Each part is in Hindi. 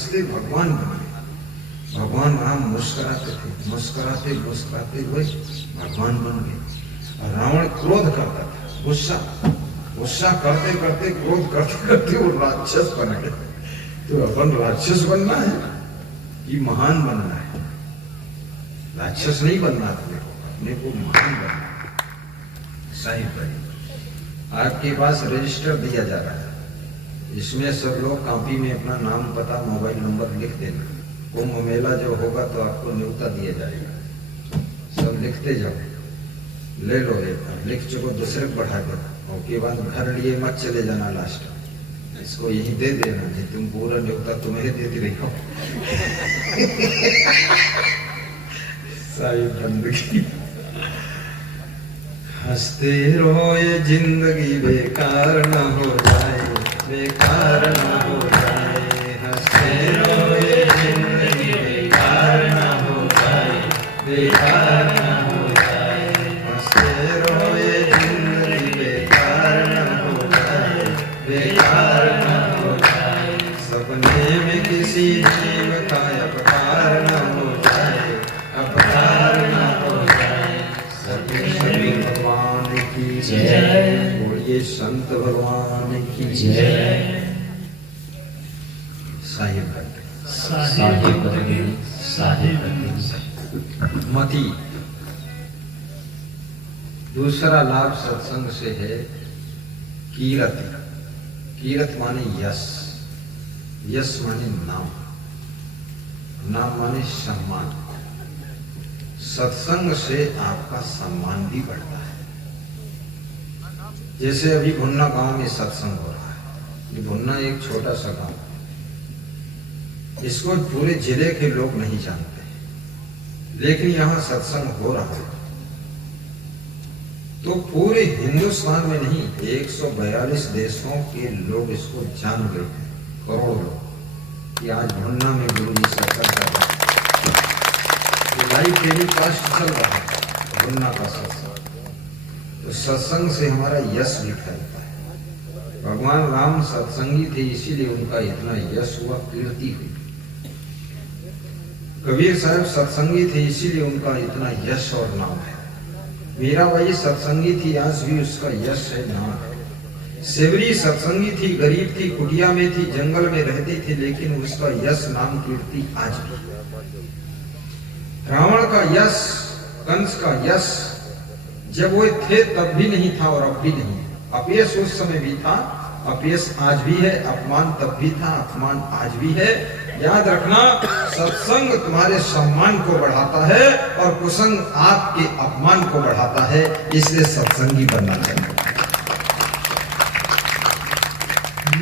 हंसते भगवान बन गए। भगवान राम मुस्कुराते थे, मुस्कुराते मुस्कुराते हुए भगवान बन गए। और रावण क्रोध करता था, गुस्सा गुस्सा करते करते, क्रोध करते करते वो राक्षस बन गए। तो अपन राक्षस बनना है कि महान बनना है? राक्षस नहीं बनना, अपने को महान बनना है। साहिब भाई, आपके पास रजिस्टर दिया जा रहा है, इसमें सब लोग कॉपी में अपना नाम, पता, मोबाइल नंबर लिख देना। कुंभ मेला जो होगा तो आपको न्योता दिया जाएगा, सब लिखते जाओ। ले लो, एक लिख चुको, दूसरे को बढ़ा दो। उसके बाद घर लिए मत चले जाना, लास्ट इसको यही दे देना कि तुम पूरा न्योता तुम्हें देती रही हो। सारी बंदगी, हंसते रहो ये जिंदगी बेकार ना हो जाए, बेकार ना हो जाए। हंसते रहो ये जिंदगी बेकार ना हो जाए, बेकार ना हो जाए। हंसते रहो ये जिंदगी बेकार ना हो जाए, बेकार ना हो जाए। सपने में किसी जीव का अपकार ना हो जाए, अपकार ना हो जाए। सभी भगवान की जय, बोलिए संत भगवान की जय। साहिब मति। दूसरा लाभ सत्संग से है कीरत। कीरत माने यश, यश माने नाम, नाम माने सम्मान। सत्संग से आपका सम्मान भी बढ़ता है। जैसे अभी भुन्ना गांव में सत्संग हो रहा है। ये भुन्ना एक छोटा सा गांव, इसको पूरे जिले के लोग नहीं जानते, लेकिन यहाँ सत्संग हो रहा है तो पूरे हिंदुस्तान में नहीं, 142 देशों के लोग इसको जान गए, करोड़ों लोग, कि आज भुन्ना में गुरु जी सत्संग कर रहे हैं। लाइव टेलीकास्ट चल रहा है भुन्ना का सत्संग। तो सत्संग से हमारा यश भी फैलता है। भगवान राम सत्संगी थे, इसीलिए उनका इतना यश हुआ, कीर्ति हुई। कबीर साहब सत्संगी थे, इसीलिए उनका इतना यश और नाम है। मीराबाई सत्संगी थी, आज भी उसका यश है, नाम है। सेवरी सत्संगी थी, गरीब थी, कुटिया में थी, जंगल में रहती थी, लेकिन उसका यश, नाम, कीर्ति आज भी। रावण का यश, कंस का यश, जब वो थे तब भी नहीं था और अब भी नहीं। अपयश उस समय भी था, अपयश आज भी है, अपमान तब भी था, अपमान आज भी है। याद रखना, सत्संग तुम्हारे सम्मान को बढ़ाता है और कुसंग आपके अपमान को बढ़ाता है, इसलिए सत्संगी बनना चाहिए।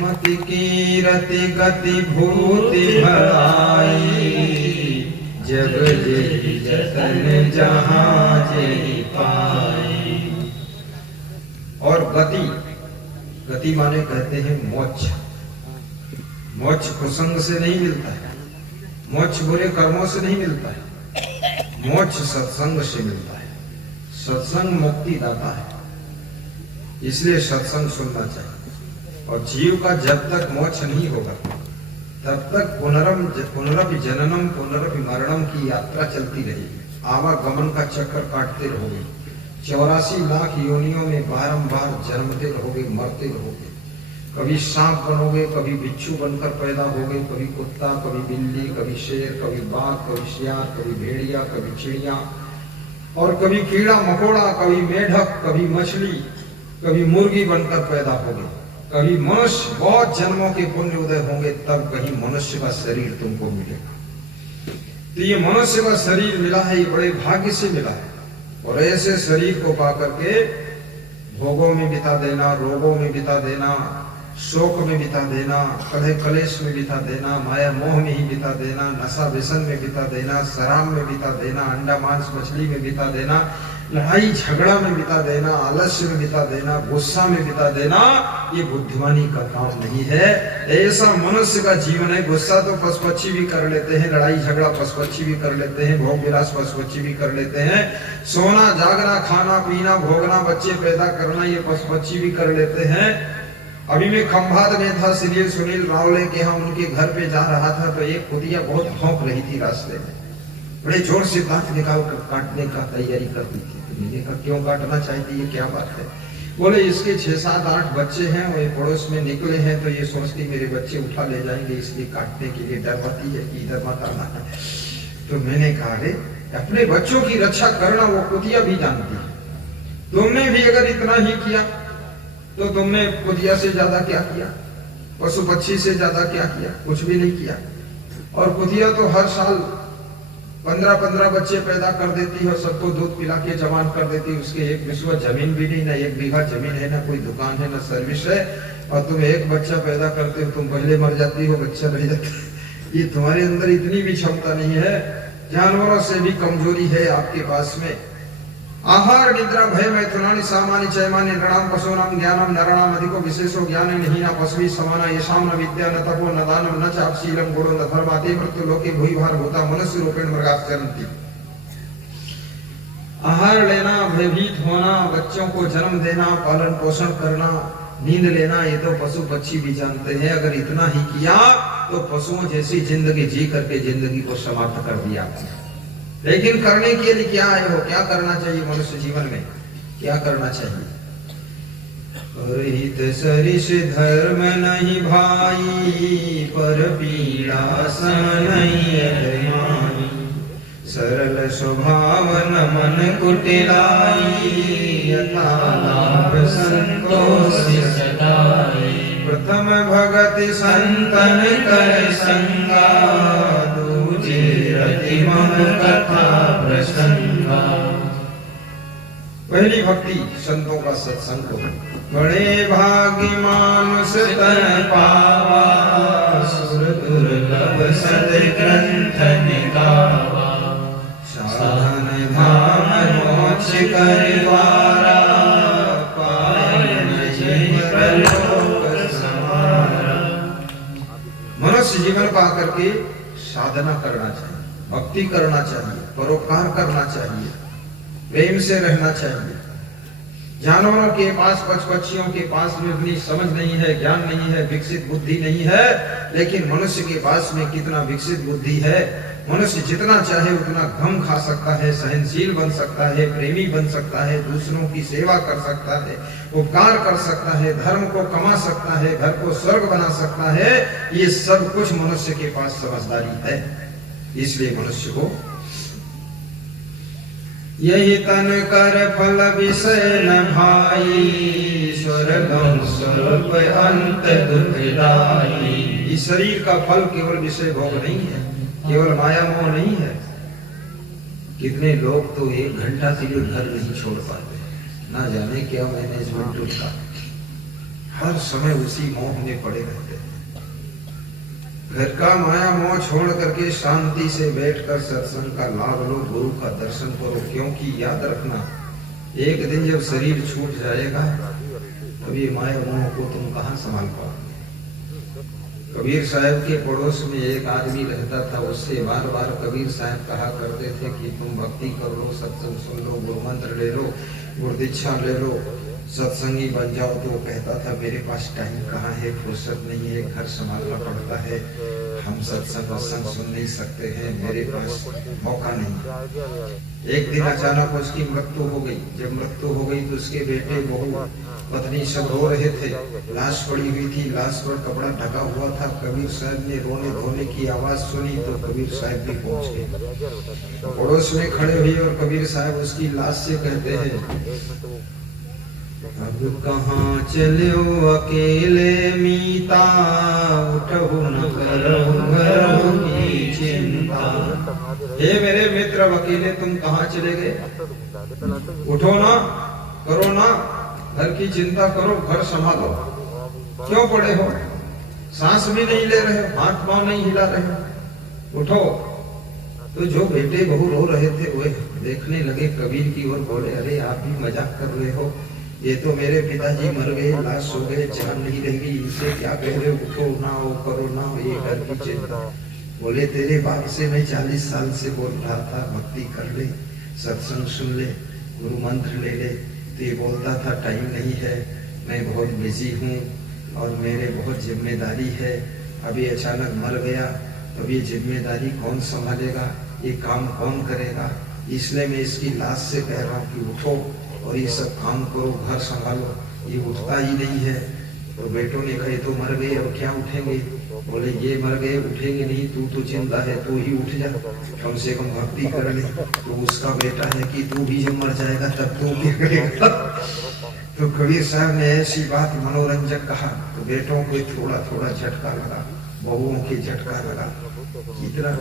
मति की रति गति भूति भलाई, जब जेहि जतन जहां जेहि पाई। और गति, गति माने कहते हैं मोक्ष। मोक्ष कुसंग से नहीं मिलता है, मोक्ष बुरे कर्मों से नहीं मिलता है, मोक्ष सत्संग से मिलता है। सत्संग मुक्ति दाता है, इसलिए सत्संग सुनना चाहिए। और जीव का जब तक मोक्ष नहीं होगा तब तक पुनरपि जननम पुनरपि मरणम की यात्रा चलती रहेगी। आवागमन का चक्कर काटते रहोगे, 84 लाख योनियों में बारंबार जन्मते रहोगे, मरते रहोगे। कभी सांप बनोगे, कभी बिच्छू बनकर पैदा होगे, कभी कुत्ता, कभी बिल्ली, कभी शेर, कभी बाघ, कभी सियार, कभी भेड़िया, कभी चिड़िया, और कभी कीड़ा मकोड़ा, कभी मेढक, कभी मछली, कभी मुर्गी बनकर पैदा होगे। कभी मनुष्य, बहुत जन्मों के पुण्य उदय होंगे, तब कहीं मनुष्य का शरीर तुमको मिलेगा। तो ये मनुष्य का शरीर मिला है, ये बड़े भाग्य से मिला है। और ऐसे शरीर को पा करके भोगों में बिता देना, रोगों में बिता देना, शोक में बिता देना, कलह कलेश में बिता देना, माया मोह में ही बिता देना, नशा व्यसन में बिता देना, शराब में बिता देना, अंडा मांस मछली में बिता देना, लड़ाई झगड़ा में बिता देना, आलस्य में बिता देना, गुस्सा में बिता देना, ये बुद्धिमानी का काम नहीं है। ऐसा मनुष्य का जीवन है। गुस्सा तो पशु पक्षी भी कर लेते हैं, लड़ाई झगड़ा पशु पक्षी भी कर लेते हैं, भोग विलास पशु पक्षी भी कर लेते हैं, सोना जागना, खाना पीना, भोगना, बच्चे पैदा करना, ये पशु पक्षी भी कर लेते हैं। अभी मैं खंभात में था, सीरियल सुनील रावले के यहाँ उनके घर पे जा रहा था, तो एक कुतिया बहुत भौंक रही थी रास्ते में, बड़े जोर से दांत निकाल कर काटने का तैयारी करती थी। तो मैंने कहा क्यों काटना चाहती है, क्या बात है? बोले इसके 6, 7, 8 बच्चे हैं, वो पड़ोस में निकले हैं, तो ये सोचती मेरे बच्चे उठा ले जाएंगे, इसलिए काटने के लिए डरवाती है कि इधर मत आना है। तो मैंने कहा रे, अपने बच्चों की रक्षा करना वो कुतिया भी जानती है। तुमने भी अगर इतना ही किया तो तुमने कुतिया से ज्यादा क्या किया, पशु पक्षी से ज्यादा क्या किया? कुछ भी नहीं किया। और कुतिया तो हर साल 15-15 बच्चे पैदा कर देती है और सबको दूध पिला के जवान कर देती है। उसके एक विश्व जमीन भी नहीं, ना 1 बीघा जमीन है, ना कोई दुकान है, ना सर्विस है, और तुम एक बच्चा पैदा करते हो, तुम पहले मर जाती हो, बच्चा रह जाता है। ये तुम्हारे अंदर इतनी भी क्षमता नहीं है, जानवरों से भी कमजोरी है आपके पास में। आहार निद्रा भय मैथुनानि सामानि चैमानि नृणाम पशूनाम ज्ञानम नरणाम अधिको विशेषो ज्ञान नहीं ना पशुवी समाना येषाम न विद्या न तपो न दानम न चापशीलम गुणो न धर्माते मृत्यु लोके भूयभार भूता मनुष्य रूपेण मृगाश्चरन्ति। आहार लेना, भयभीत होना, बच्चों को जन्म देना, पालन पोषण करना, नींद लेना, ये तो पशु पक्षी भी जानते हैं। अगर इतना ही किया तो पशुओं जैसी जिंदगी जी करके जिंदगी को समाप्त कर दिया। लेकिन करने के लिए क्या आए हो, क्या करना चाहिए मनुष्य जीवन में, क्या करना चाहिए? हित सरिस धर्म नहीं भाई, पर पीड़ा नहीं अभिमानी, सरल स्वभाव न मन कुटिलाई, यथा लाभ संतोष सदाई, प्रथम भगति संतन कर संगा, दूजे रति मन कथा प्रसंगा। पहली भक्ति संतों का सत्संग हो। बड़े भाग्य मानुष तन पावा, सुर दुर्लभ सद्ग्रंथ निगावा, साधन धाम मोक्ष कर द्वारा, पाए नहीं परलोक समारा। मनुष्य जीवन पा करके साधना करना चाहिए, भक्ति करना चाहिए, परोपकार करना चाहिए, प्रेम से रहना चाहिए। जानवरों के पास, पक्षियों के पास में अपनी समझ नहीं है, ज्ञान नहीं है, विकसित बुद्धि नहीं है, लेकिन मनुष्य के पास में कितना विकसित बुद्धि है। मनुष्य जितना चाहे उतना गम खा सकता है, सहनशील बन सकता है, प्रेमी बन सकता है, दूसरों की सेवा कर सकता है, उपकार कर सकता है, धर्म को कमा सकता है, घर को स्वर्ग बना सकता है। ये सब कुछ मनुष्य के पास समझदारी है। इसलिए मनुष्य को यही तन कर फल विषय न भाई, स्वर्गम स्वरूप अंत दुखदाई। इस शरीर का फल केवल विषय भोग नहीं है, केवल माया मोह नहीं है। कितने लोग तो 1 घंटा के लिए घर नहीं छोड़ पाते, ना जाने क्या मैनेजमेंट उनका, हर समय उसी मोह में पड़े रहते हैं। घर का माया मोह छोड़ करके शांति से बैठकर सत्संग का लाभ लो, गुरु का दर्शन करो। क्योंकि याद रखना, एक दिन जब शरीर छूट जाएगा तभी माया मोह को तुम कहां संभाल पाओगे। कबीर साहब के पड़ोस में एक आदमी रहता था, उससे बार बार कबीर साहब कहा करते थे कि तुम भक्ति कर लो, सत्संग सुन लो, गुरु मंत्र ले लो, गुरु दीक्षा ले लो, सत्संगी बन जाओ। तो वो कहता था मेरे पास टाइम कहाँ है, फुर्सत नहीं है, घर संभालना पड़ता है, हम सत्संग सुन नहीं सकते हैं, मेरे पास मौका नहीं। एक दिन अचानक उसकी मृत्यु हो गई। जब मृत्यु हो गई तो उसके बेटे, बहू, पत्नी सब रो रहे थे। लाश पड़ी हुई थी, लाश पर कपड़ा ढका हुआ था। कबीर साहब ने रोने धोने की आवाज सुनी तो कबीर साहब भी पहुंच गए, पड़ोस में खड़े हुए, और कबीर साहब उसकी लाश से कहते हैं, अब कहाँ चलो अकेले मीता, उठो न करो घरों की चिंता। हे मेरे मित्र, अब अकेले तुम कहाँ चले गए? उठो ना, करो ना, घर की चिंता करो, घर संभालो। क्यों पड़े हो? सांस भी नहीं ले रहे, हाथ पांव नहीं हिला रहे, उठो। तो जो बेटे बहू रो रहे थे वे देखने लगे कबीर की ओर, बोले अरे आप भी मजाक कर रहे हो, ये तो मेरे पिताजी मर गए, लाश हो गए, जान नहीं रहेगी, इसे क्या कह रहे हो? उठो ना, हो करो ना, ये घर की चिंता। बोले तेरे बाप से मैं 40 साल से बोल रहा था भक्ति कर ले, सत्संग सुन ले, गुरु मंत्र ले ले, तो ये बोलता था टाइम नहीं है, मैं बहुत बिजी हूँ, और मेरे बहुत जिम्मेदारी है, अभी अचानक मर गया तो ये जिम्मेदारी कौन संभालेगा, ये काम कौन करेगा, इसलिए मैं इसकी लाश से कह रहा हूँ कि उठो और ये सब काम करो, घर संभालो। ये उठता ही नहीं है। तो बेटों ने कहे तो मर गए और क्या उठेंगे, बोले ये मर गए उठेंगे नहीं, तू तो जिंदा है, तू ही उठ जा, कम से कम भक्ति कर ले। तो उसका बेटा है कि तू भी जब मर जाएगा तब तू क्या करेगा। तो कबीर साहब ने ऐसी बात मनोरंजक कहा तो बेटों को थोड़ा थोड़ा झटका लगा, बहुओं के झटका लगा। कितना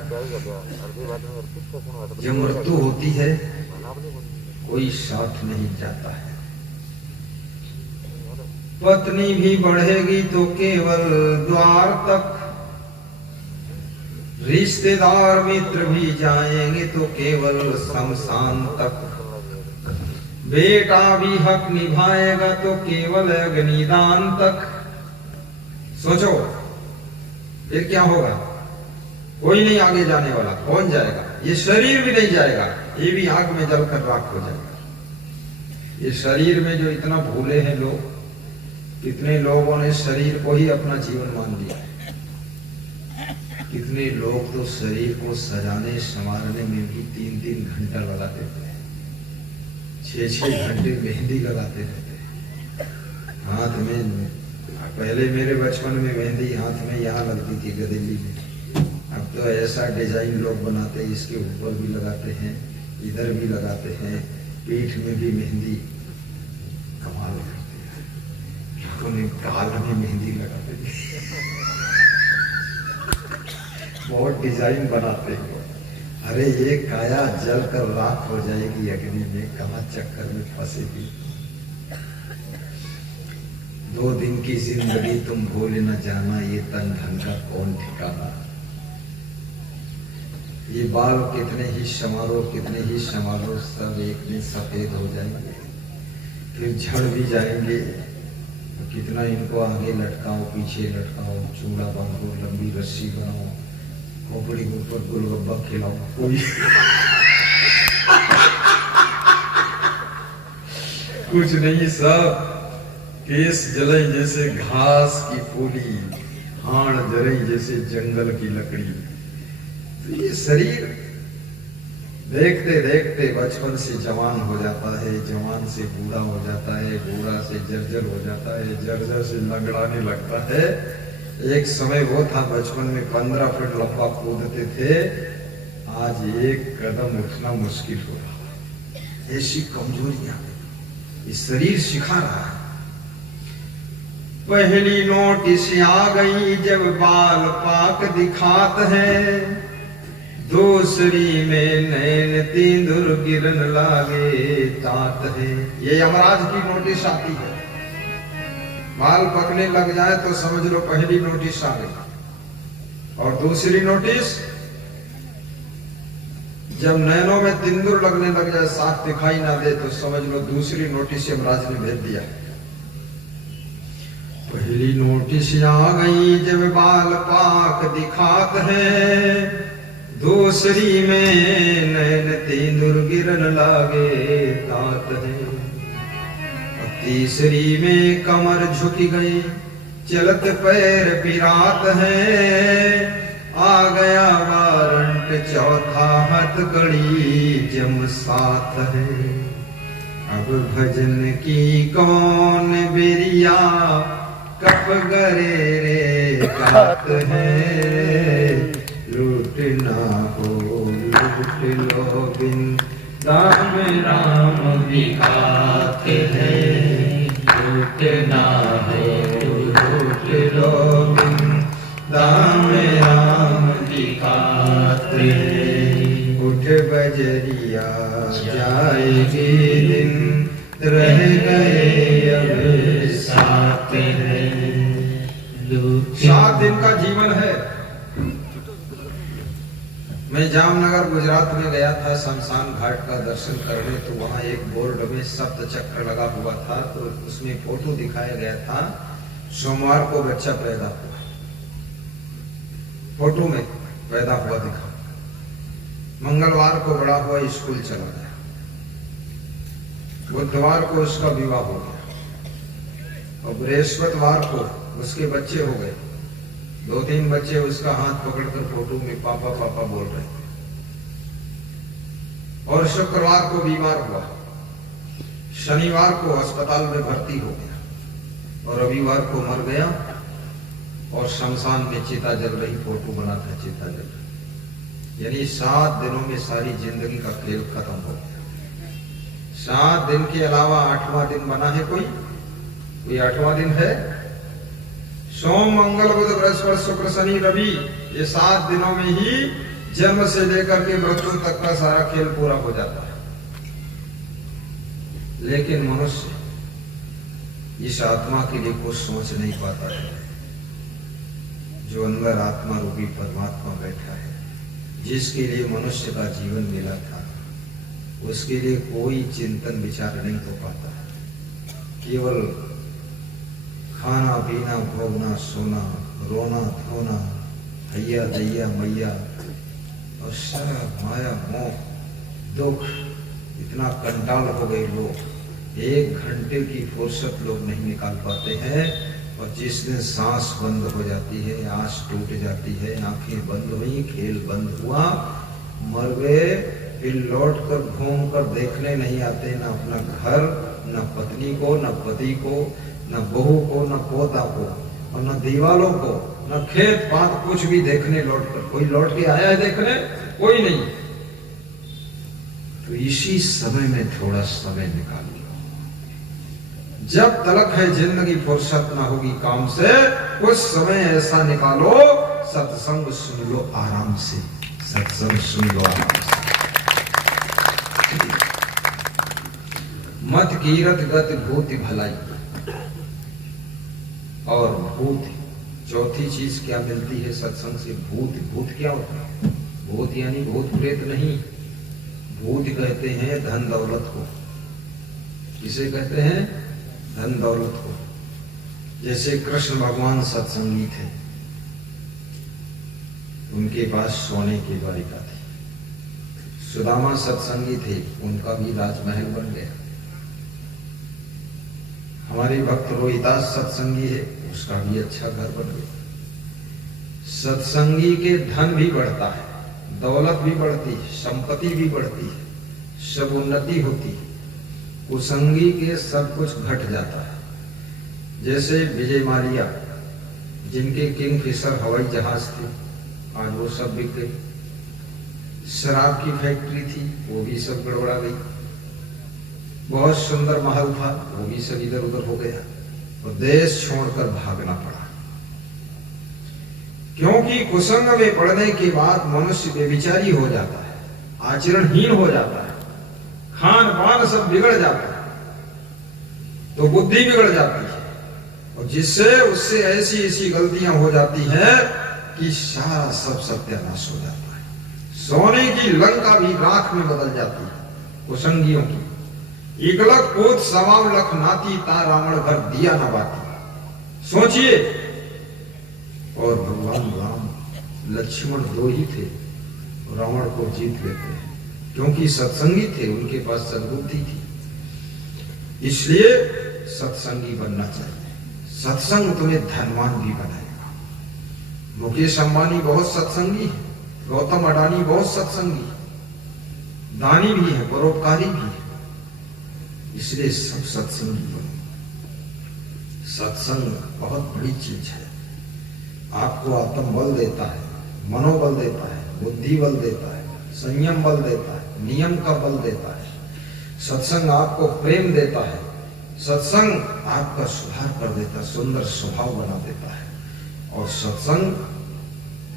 जब मृत्यु होती है कोई साथ नहीं जाता है। पत्नी भी बढ़ेगी तो केवल द्वार तक, रिश्तेदार मित्र भी जाएंगे तो केवल शमशान तक, बेटा भी हक निभाएगा तो केवल अग्निदान तक। सोचो फिर क्या होगा, कोई नहीं आगे जाने वाला, कौन जाएगा, ये शरीर भी नहीं जाएगा, ये भी आग में जलकर राख हो जाएगा। ये शरीर में जो इतना भूले हैं लोग, कितने लोगों ने शरीर को ही अपना जीवन मान लिया। कितने लोग तो शरीर को सजाने संवारने में भी 3-3 घंटा लगा देते हैं, 6-6 घंटे मेहंदी लगाते रहते हैं हाथ में। पहले मेरे बचपन में मेहंदी हाथ में यहाँ लगती थी गदेली में, अब तो ऐसा डिजाइन लोग बनाते हैं, इसके ऊपर भी लगाते हैं, इधर भी लगाते हैं, पीठ में भी मेहंदी। कमाल करते हैं, गाल में मेहंदी लगाते हैं, बहुत डिजाइन बनाते हैं। अरे ये काया जल कर राख हो जाएगी अग्नि में, कहाँ चक्कर में फंसेगी। 2 दिन की जिंदगी तुम भूल न जाना, ये तन धन का कौन ठिकाना। ये बाल कितने ही संवारो, कितने ही संवारो, सब एक में सफेद हो जाएंगे, फिर झड़ भी जाएंगे। कितना इनको आगे लटकाओ, पीछे लटकाओ, चूड़ा बांधो, लंबी रस्सी बनाओ, खोपड़ी के ऊपर गोलगप्पा खिलाओ, कोई कुछ नहीं, सब केस जले जैसे घास की फूली, हाड़ जरे जैसे जंगल की लकड़ी। तो ये शरीर देखते देखते बचपन से जवान हो जाता है, जवान से बूढ़ा हो जाता है, बूढ़ा से जर्जर हो जाता है, जर्जर से लंगड़ाने लगता है। एक समय वो था बचपन में 15 फुट लंबा कूदते थे, आज 1 कदम उठना मुश्किल हो रहा। ऐसी कमजोरियां ये शरीर सिखा रहा है। पहली नोटिस आ गई जब बाल पाक दिखात है, दूसरी में नैन तींदुर गिरन लागे तात है। ये यमराज की नोटिस आती है, बाल पकने लग जाए तो समझ लो पहली नोटिस आ गई। और दूसरी नोटिस जब नैनों में तिंदुर लगने लग जाए, साफ दिखाई ना दे, तो समझ लो दूसरी नोटिस यमराज ने भेज दिया। पहली नोटिस आ गई जब बाल पाक दिखात है, दूसरी में नैन तींदुर गिरन लागे तात है, और तीसरी में कमर झुक गई चलत पैर पिरात है, आ गया वारंट चौथा हथकड़ी जम साथ है। अब भजन की कौन बेरिया कप गरे रे कात है, लूटना हो लूट लो बिन दाम राम विखात है, लूटना हो लूट लो बिन दाम राम विखात है। उठ बजरिया जाएगी दिन, रह गए अब 7 है। 7 दिन का जीवन है। मैं जामनगर गुजरात में गया था शमशान घाट का दर्शन करने, तो वहां एक बोर्ड में सप्त चक्र लगा हुआ था, तो उसमें फोटो दिखाया गया था। सोमवार को बच्चा पैदा हुआ, फोटो में पैदा हुआ दिखा, मंगलवार को बड़ा हुआ स्कूल चला गया, बुधवार को उसका विवाह हो गया, और बृहस्पतिवार को उसके बच्चे हो गए, 2-3 बच्चे उसका हाथ पकड़कर फोटो में पापा पापा बोल रहे थे। और शुक्रवार को बीमार हुआ, शनिवार को अस्पताल में भर्ती हो गया और रविवार को मर गया। और शमशान में चिता जल रही, फोटो बना था चिता जल रही। यानी 7 दिनों में सारी जिंदगी का खेल खत्म हो गया। 7 दिन के अलावा 8वां दिन बना है कोई 8वां दिन है? सोम मंगल बुध बृहस्पति शुक्र शनि रवि, ये 7 दिनों में ही जन्म से लेकर के मृत्यु तक का सारा खेल पूरा हो जाता है। लेकिन मनुष्य इस आत्मा के लिए कुछ सोच नहीं पाता है। जो अंदर आत्मा रूपी परमात्मा बैठा है, जिसके लिए मनुष्य का जीवन मिला था, उसके लिए कोई चिंतन विचार नहीं हो पाता है। केवल खाना पीना भोगना सोना रोना धोना हैया दैया मैया और सारा माया मोह दुख, इतना कंटाल हो गए लोग। 1 घंटे की फुर्सत लोग नहीं निकाल पाते हैं। और जिस दिन सांस बंद हो जाती है, आंख टूट जाती है, आंखें बंद हुई, खेल बंद हुआ, मर गए, फिर लौट कर घूम कर देखने नहीं आते, न अपना घर, न पत्नी को, न पति को, न बहू को, न पोता को, और न दीवालों को, न खेत पात, कुछ भी देखने लौट कर कोई लौट के आया है देखने? कोई नहीं। तो इसी समय में थोड़ा समय निकाल लो। जब तलक है जिंदगी फुर्सत ना होगी काम से, कुछ समय ऐसा निकालो, सत्संग सुन लो आराम से, सत्संग सुन लो आराम से। मत कीरत गत भूति भलाई। और भूत, चौथी चीज क्या मिलती है सत्संग से? भूत। भूत क्या होता है? भूत यानी भूत प्रेत नहीं। भूत कहते हैं धन दौलत को। किसे कहते हैं? धन दौलत को। जैसे कृष्ण भगवान सत्संगी थे, उनके पास सोने की बालिका थी। सुदामा सत्संगी थे, उनका भी राजमहल बन गया। हमारे भक्त रोहिदास सत्संगी है, उसका भी अच्छा घर बन गया। सत्संगी के धन भी बढ़ता है, दौलत भी बढ़ती है, संपत्ति भी बढ़ती है, सब उन्नति होती है। कुसंगी के सब कुछ घट जाता है। जैसे विजय माल्या, जिनके किंगफिशर हवाई जहाज थे, आज वो सब बिक गई। शराब की फैक्ट्री थी, वो भी सब गड़बड़ा गई। बहुत सुंदर महल था, वो भी सब इधर उधर हो गया और देश छोड़कर भागना पड़ा। क्योंकि कुसंग में पड़ने के बाद मनुष्य बेविचारी हो जाता है, आचरणहीन हो जाता है, खान पान सब बिगड़ जाता है, तो बुद्धि बिगड़ जाती है, और जिससे उससे ऐसी ऐसी गलतियां हो जाती हैं कि सारा सब सत्यानाश हो जाता है। सोने की लंका भी राख में बदल जाती है कुसंगियों की। इगलक पोत सवाम लख नाती, ता रावण घर दिया न बाती। सोचिए। और भगवान राम लक्ष्मण 2 ही थे, रावण को जीत लेते हैं, क्योंकि सत्संगी थे, उनके पास सद्बुद्धि थी। इसलिए सत्संगी बनना चाहिए। सत्संग तुम्हें धनवान भी बनाएगा। मुकेश अंबानी बहुत सत्संगी है, गौतम अडानी बहुत सत्संगी, दानी भी है, परोपकारी भी है। इसलिए सब सत्संगी बनो। सत्संग बहुत बड़ी चीज है। आपको आत्मबल देता है, मनोबल देता है, बुद्धि बल देता है, संयम बल देता है, नियम का बल देता है। सत्संग आपको प्रेम देता है। सत्संग आपका सुधार कर देता है, सुंदर स्वभाव बना देता है। और सत्संग,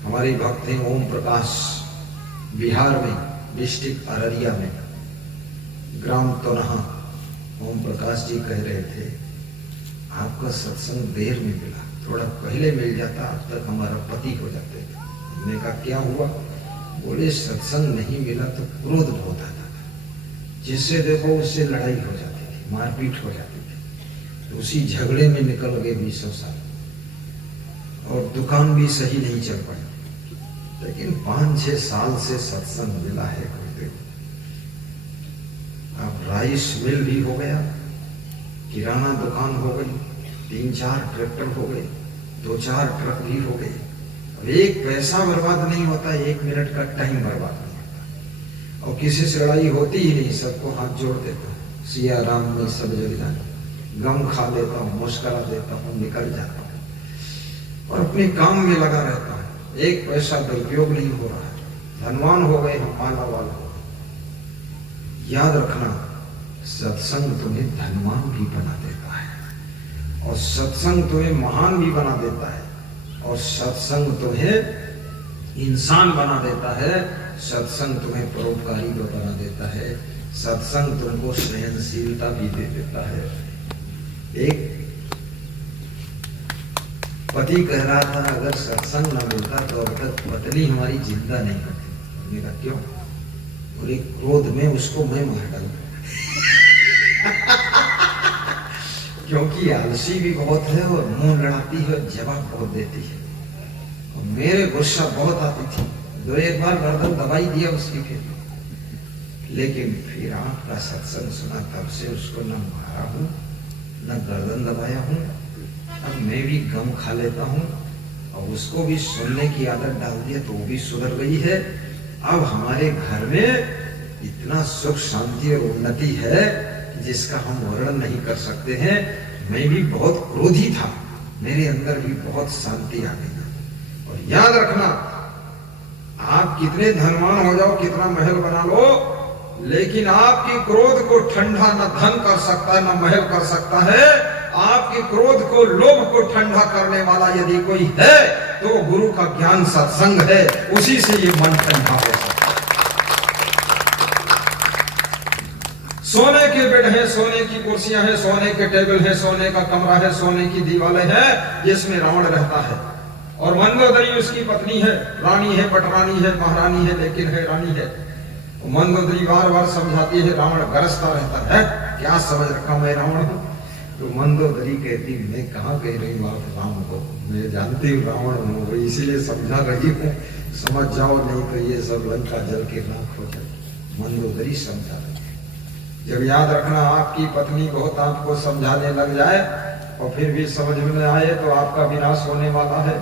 हमारे भक्त हैं ओम प्रकाश, बिहार में, डिस्ट्रिक्ट अररिया में, ग्राम तोनहा, ओम प्रकाश जी कह रहे थे, आपका सत्संग देर में मिला, थोड़ा पहले मिल जाता अब तक हमारा पति हो जाते। हमने कहा क्या हुआ? बोले सत्संग नहीं मिला तो क्रोध बहुत आता था, जिससे देखो उससे लड़ाई हो जाती थी, मारपीट हो जाती थी, तो उसी झगड़े में निकल गए 20 साल, और दुकान भी सही नहीं चल पाई। लेकिन 5-6 साल से सत्संग मिला है गुरुदेव। अब राइस मिल भी हो गया, किराना दुकान हो गई, 3-4 ट्रैक्टर हो गए, 2-4 ट्रक भी हो गए। अब एक पैसा बर्बाद नहीं होता, 1 मिनट का टाइम बर्बाद नहीं होता। और किसी से लड़ाई होती ही नहीं, सबको हाथ जोड़ देता हूँ, सिया राम में सब जग जाने, गम खा लेता हूँ, मुस्कुरा देता हूँ, निकल जाता हूँ और अपने काम में लगा रहता हूँ। एक पैसा दुरुपयोग नहीं हो रहा है, धनवान हो गए हम, माला वाला हो गए। याद रखना, सत्संग तुम्हें धनवान भी बना देता है और सत्संग तुम्हें महान भी बना देता है और सत्संग तुम्हें इंसान बना देता है, सत्संग तुम्हें परोपकारी भी बना देता है, सत्संग तुमको सहनशीलता भी दे देता है। एक पति कह रहा था अगर सत्संग न मिलता तो अब तक पत्नी हमारी जिंदा नहीं करती। हमने कहा क्यों? बोले क्रोध में उसको मैं मार डालूं। क्योंकि आलसी भी बहुत है और मुंह लड़ाती है और जवाब बहुत देती है और मेरे गुस्सा बहुत आती थी। 2-1 बार गर्दन दबाई दिया उसकी, फिर लेकिन फिर आपका सत्संग सुना, तब से उसको न मारा हूं न गर्दन दबाया हूं। अब मैं भी गम खा लेता हूं और उसको भी सुनने की आदत डाल दी तो वो भी सुधर गई है। अब हमारे घर में इतना सुख शांति और उन्नति है जिसका हम वर्णन नहीं कर सकते हैं। मैं भी बहुत क्रोधी था, मेरे अंदर भी बहुत शांति आ गई। और याद रखना, आप कितने धनवान हो जाओ, कितना महल बना लो, लेकिन आपकी क्रोध को ठंडा न धन कर सकता है न महल कर सकता है। आपके क्रोध को, लोभ को ठंडा करने वाला यदि कोई है तो गुरु का ज्ञान सत्संग है, उसी से ये मन ठंडा हो सकता है। सोने के बेड हैं, सोने की कुर्सियां हैं, सोने के टेबल हैं, सोने का कमरा है, सोने की दीवारें हैं जिसमें रावण रहता है और मंदोदरी उसकी पत्नी है, रानी है, पटरानी है, महारानी है, लेकिन है रानी है। मंदोदरी बार-बार समझाती है, रावण गरजता रहता है, क्या समझ रखा मैं रावण हूं? तो मंदोदरी कहती मैं कहाँ कह रही हूँ आप राम को, मैं जानती हूँ रावण हूँ, इसीलिए समझा रही हूँ, समझ जाओ नहीं तो ये सब लंका जल के राख हो जाए। मंदोदरी समझा रही है। जब याद रखना, आपकी पत्नी बहुत आपको समझाने लग जाए और फिर भी समझ में न आए तो आपका विनाश होने वाला है।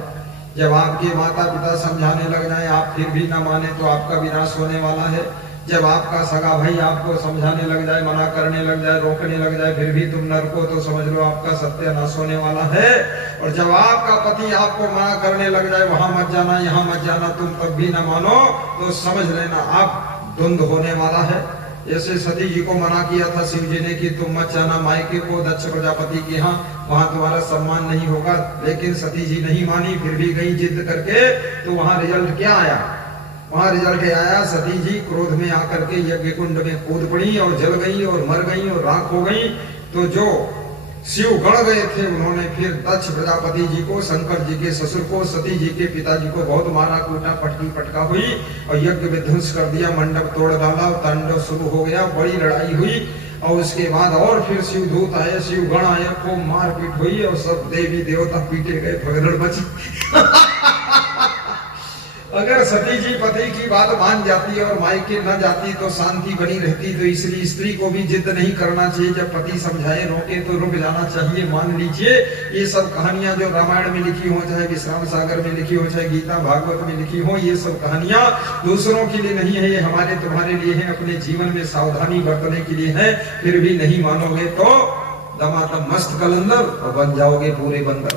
जब आपके माता पिता समझाने लग जाए, आप फिर भी न माने तो आपका विनाश होने वाला है। जब आपका सगा भाई आपको समझाने लग जाए, मना करने लग जाए, रोकने लग जाए, फिर भी तुम नरको, तो समझ लो आपका सत्यानाश होने वाला है। और जब आपका पति आपको मना करने लग जाए, वहां मत जाना, यहाँ मत जाना, तुम तब भी न मानो, तो समझ लेना आप द्वंद होने वाला है। जैसे सती जी को मना किया था शिव जी ने कि तुम मत जाना मायके को, दक्ष प्रजापति के यहाँ, वहां तुम्हारा सम्मान नहीं होगा, लेकिन सती जी नहीं मानी, फिर भी गई जिद करके। तो वहां रिजल्ट क्या आया? वहां रिजल्ट आया, सती जी क्रोध में आकर के यज्ञ कुंड में कूद पड़ी और जल गई और मर गई और राख हो गई। तो जो शिव गण गए थे उन्होंने फिर दक्ष प्रजापति जी को, शंकर जी के ससुर को, सती जी के पिताजी को बहुत मारा कूटा, पटकी पटका हुई और यज्ञ विध्वंस कर दिया, मंडप तोड़ डाला और तांडव शुरू हो गया, बड़ी लड़ाई हुई। और उसके बाद और फिर शिव दूत आए, शिव गण आए, खूब मारपीट हुई और सब देवी देवता पीटे गए, भगदड़ मची। अगर सती जी पति की बात मान जाती और मायके न जाती तो शांति बनी रहती। तो इसलिए स्त्री को भी जिद नहीं करना चाहिए, जब पति समझाए रोके तो रुक जाना चाहिए। मान लीजिए ये सब कहानियां जो रामायण में लिखी हो, चाहे विश्राम सागर में लिखी हो, चाहे गीता भागवत में लिखी हो, ये सब कहानियां दूसरों के लिए नहीं है, ये हमारे तुम्हारे लिए है, अपने जीवन में सावधानी बरतने के लिए है। फिर भी नहीं मानोगे तो दमादम मस्त कलंदर और बन जाओगे पूरे बंदर।